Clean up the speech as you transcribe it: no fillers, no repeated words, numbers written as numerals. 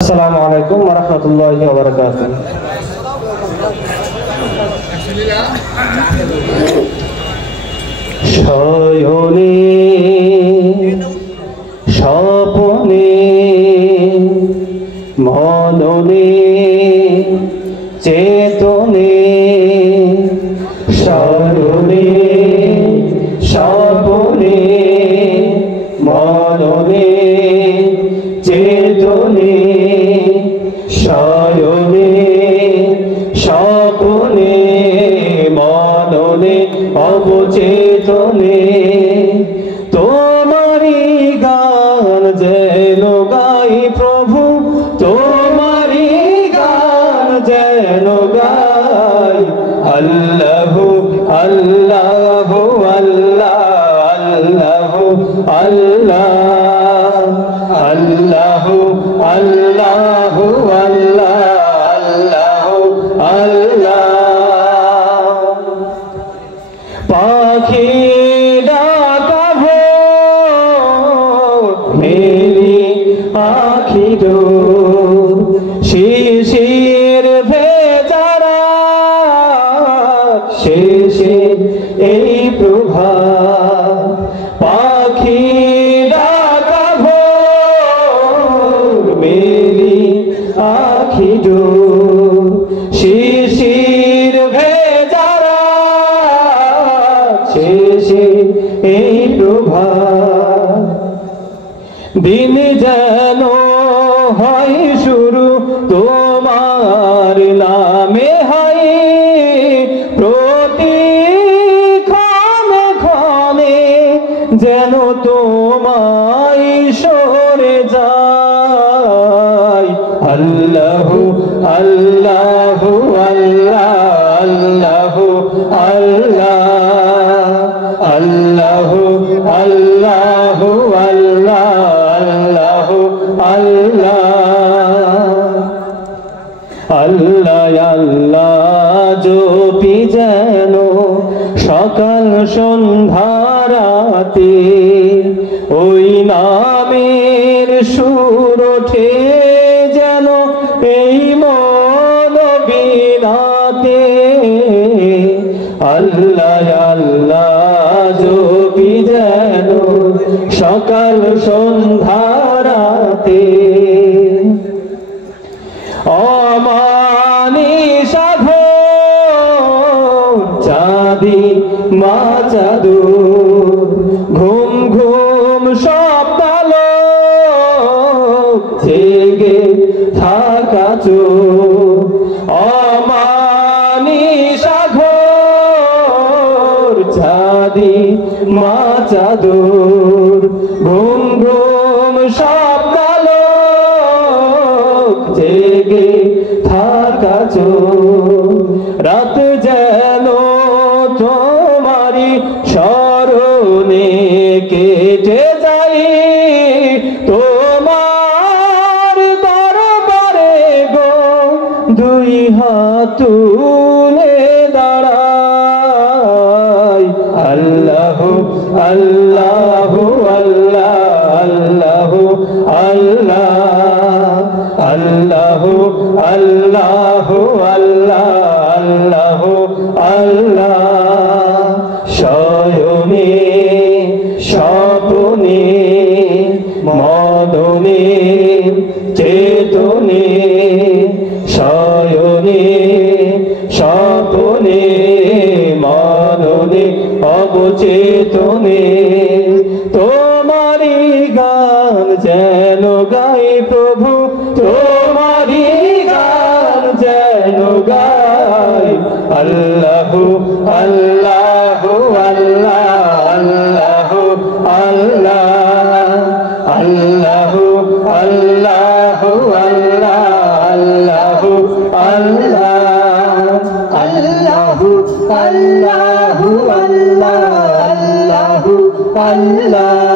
আসসালামু আলাইকুম ওয়া রাহমাতুল্লাহি ওয়া বারাকাতুহু। শয়নে স্বপনে মননে চেতনে, শয়নে স্বপনে মননে চেতনে, শয়নে স্বপনে মননে অবচেতনে তোমারি গান যেন গাই প্রভু, তোমারি গান যেন গাই। আল্লাহু আল্লাহু আল্লাহ আল্লাহ আল্লাহু আল্লাহু আল্লাহ আল্লাহ। পাখি ডাকা মেলি আখি শিশির ভেজারা শেষে এই প্রভাত, পাখি ডাকা মেলি আখি শিশির ভেজারা শেষে এই প্রভাত। দিন যেন হয় শুরু তোমার নামে, হয় প্রতি ক্ষণে ক্ষণে যেন তোমায় সরে যায়। আল্লাহু আল্লাহু আল্লাহ আল্লাহ আল্লাহু আল্লাহু আল্লাহ আল্লাহ আল্লাহ আল্লাহ জপি যেন সকাল সন্ধ্যা রাতে, ওই নামের সুর ওঠে যেন এই মন বিনাতে। আল্লাহ আল্লাহ জপি যেন সকাল সন্ধ্যা রাতে, অমানিসা ঘোর চাঁদি মা চাদর, ঘুম ঘুম স্বপ্নালো জেগে থাকা চোখ। অমানিসা ঘোর চাঁদি মা চাদর, ঘুম ঘুম স্বপ্নালো জেগে থাকা চোখ। রাত যেন তোমারি স্মরণে কেটে যাই, তোমার দরবারে গো দুই হাত তুলে দাঁড়াই। আল্লাহু আল্লাহু আল্লাহ আল্লাহ আল্লাহু আল্লাহু আল্লাহ আল্লাহ। শয়নে স্বপনে মননে চেতনে, শয়নে স্বপনে মননে অবচেতনে তোমারি গান যেন গাই প্রভু, তোমারি গান যেন গাই। আল্লাহু আল্লাহু আল্লাহ আল্লাহ আল্লাহু আল্লাহু আল্লাহ আল্লাহু আল্লাহু আল্লাহ